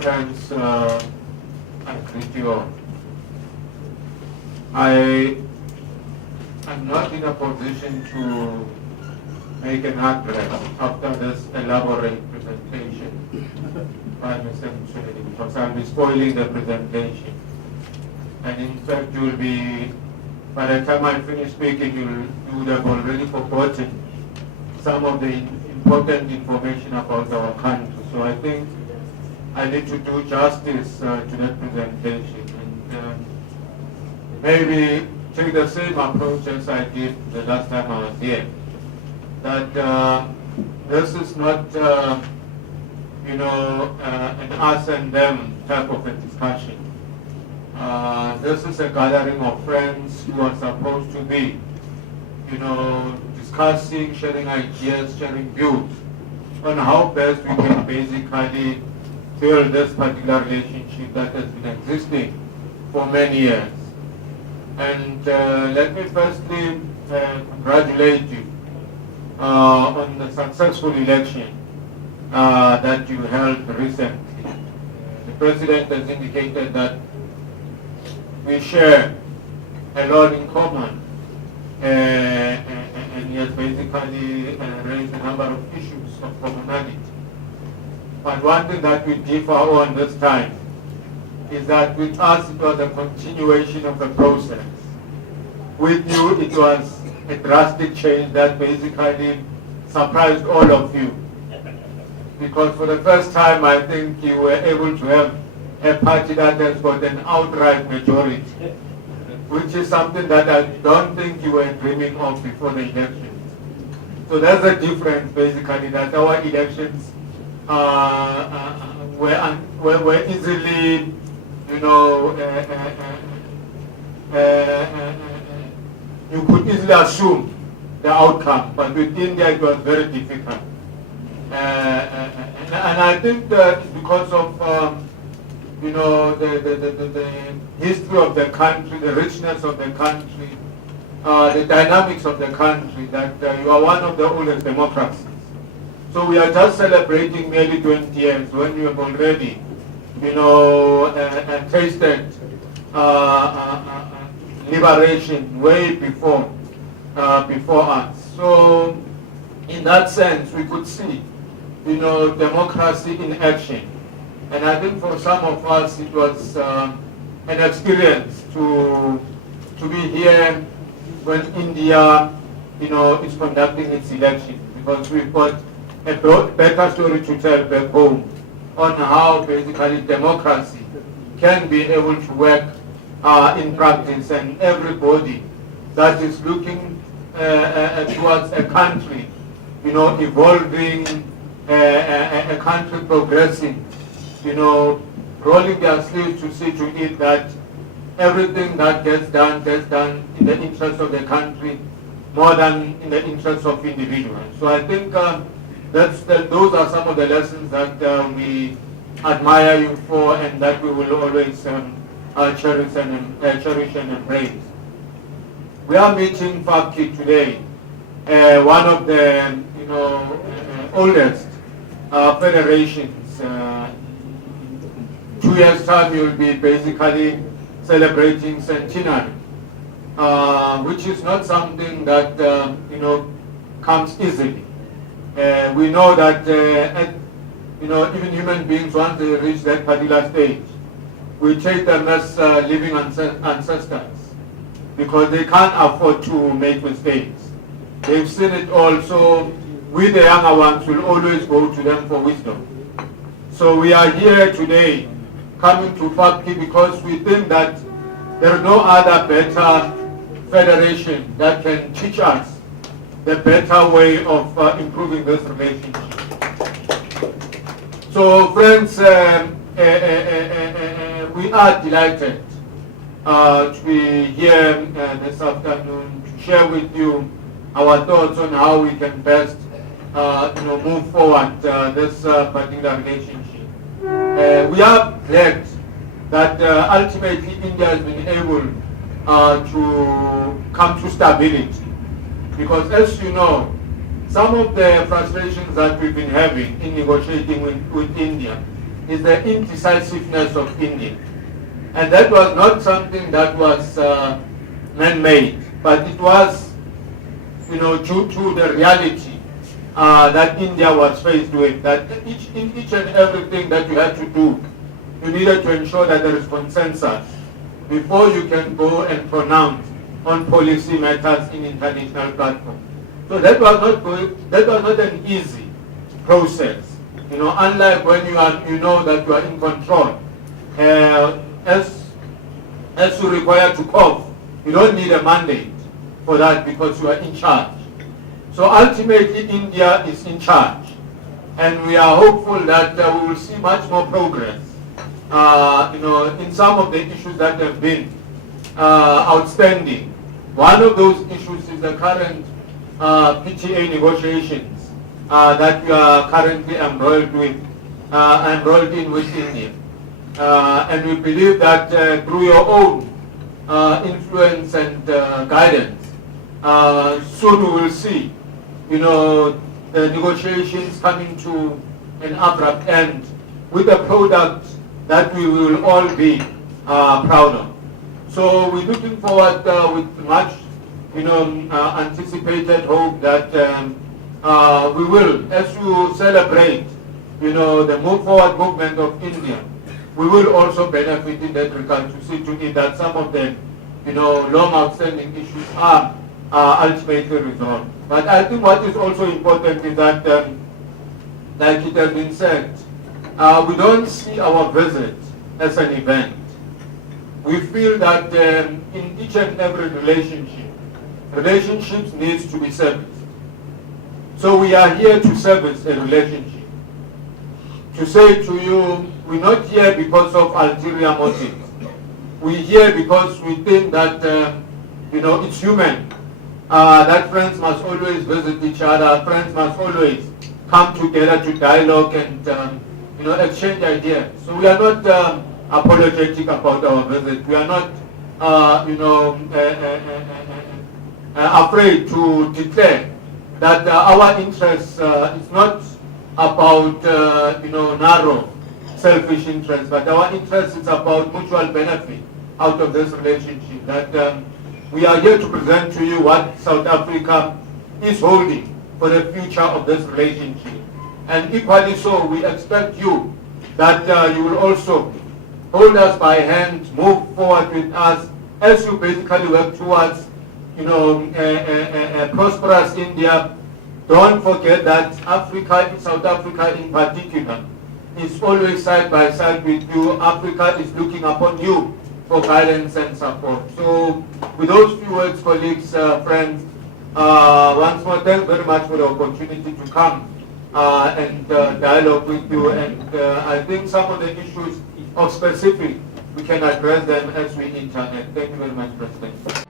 Friends, I greet you all. I am not in a position to make an address after this elaborate presentation by Mr. Mswedi, because I'll be spoiling the presentation. And in fact, you'll be, by the time I finish speaking, you would have already forgotten some of the important information about our country. So I think I need to do justice to that presentation and maybe take the same approach as I did the last time I was here. That this is not, an us and them type of a discussion. This is a gathering of friends who are supposed to be, discussing, sharing ideas, sharing views on how best we can basically build this particular relationship that has been existing for many years. And let me firstly congratulate you on the successful election that you held recently. The President has indicated that we share a lot in common, and he has basically raised a number of issues of commonality. But one thing that we differ on this time is that with us it was a continuation of the process. With you it was a drastic change that basically surprised all of you. Because for the first time I think you were able to have a party that has got an outright majority, which is something that I don't think you were dreaming of before the elections. So there's a difference basically, that our elections were easily, you could easily assume the outcome, but with India it was very difficult. And I think that because of the history of the country, the richness of the country, the dynamics of the country, that you are one of the oldest democracies. So we are just celebrating nearly 20 years when you have already, tasted liberation way before us. So in that sense, we could see, democracy in action. And I think for some of us it was an experience to be here when India, is conducting its election, because we've got a better story to tell back home on how basically democracy can be able to work in practice, and everybody that is looking towards a country, evolving, a country progressing, rolling their sleeves to see to it that everything that gets done in the interest of the country more than in the interest of individuals. So I think those are some of the lessons that we admire you for, and that we will always cherish and embrace. We are meeting FAPCI today, one of the oldest federations. 2 years time you'll be basically celebrating centenary, which is not something that comes easily. We know that even human beings, once they reach that particular stage, we take them as living ancestors, because they can't afford to make mistakes. They've seen it all, so we the younger ones will always go to them for wisdom. So we are here today coming to FAPCI because we think that there is no other better federation that can teach us the better way of improving this relationship. So friends, we are delighted to be here this afternoon to share with you our thoughts on how we can best move forward this particular relationship. We are glad that ultimately India has been able to come to stability, because as you know, some of the frustrations that we've been having in negotiating with India is the indecisiveness of India. And that was not something that was man-made, but it was, due to the reality that India was faced with, that in each and everything that you had to do, you needed to ensure that there is consensus before you can go and pronounce on policy matters in international platforms. So that was not an easy process. Unlike when you know that you are in control, as you require to cough, you don't need a mandate for that because you are in charge. So ultimately, India is in charge, and we are hopeful that we will see much more progress. In some of the issues that have been outstanding. One of those issues is the current PTA negotiations that we are currently enrolled in with India. And we believe that through your own influence and guidance, soon we will see, the negotiations coming to an abrupt end with a product that we will all be proud of. So we're looking forward with much, anticipated hope that we will, as you celebrate, the move forward movement of India, we will also benefit in that regard to see to it that some of the, long outstanding issues are ultimately resolved. But I think what is also important is that, like it has been said, we don't see our visit as an event. We feel that in each and every relationships needs to be serviced. So we are here to service a relationship. To say to you, we're not here because of ulterior motives. We're here because we think that, it's human. That friends must always visit each other. Friends must always come together to dialogue and, exchange ideas. So we are not apologetic about our visit. We are not, afraid to declare that our interest is not about, narrow, selfish interest, but our interest is about mutual benefit out of this relationship. That we are here to present to you what South Africa is holding for the future of this relationship. And equally so, we expect you that you will also hold us by hand, move forward with us as you basically work towards, a prosperous India. Don't forget that Africa, South Africa in particular, is always side by side with you. Africa is looking upon you for guidance and support. So with those few words, colleagues, friends, once more, thanks very much for the opportunity to come and dialogue with you. And I think some of the issues of specific, we can address them as we internet. Thank you very much, President.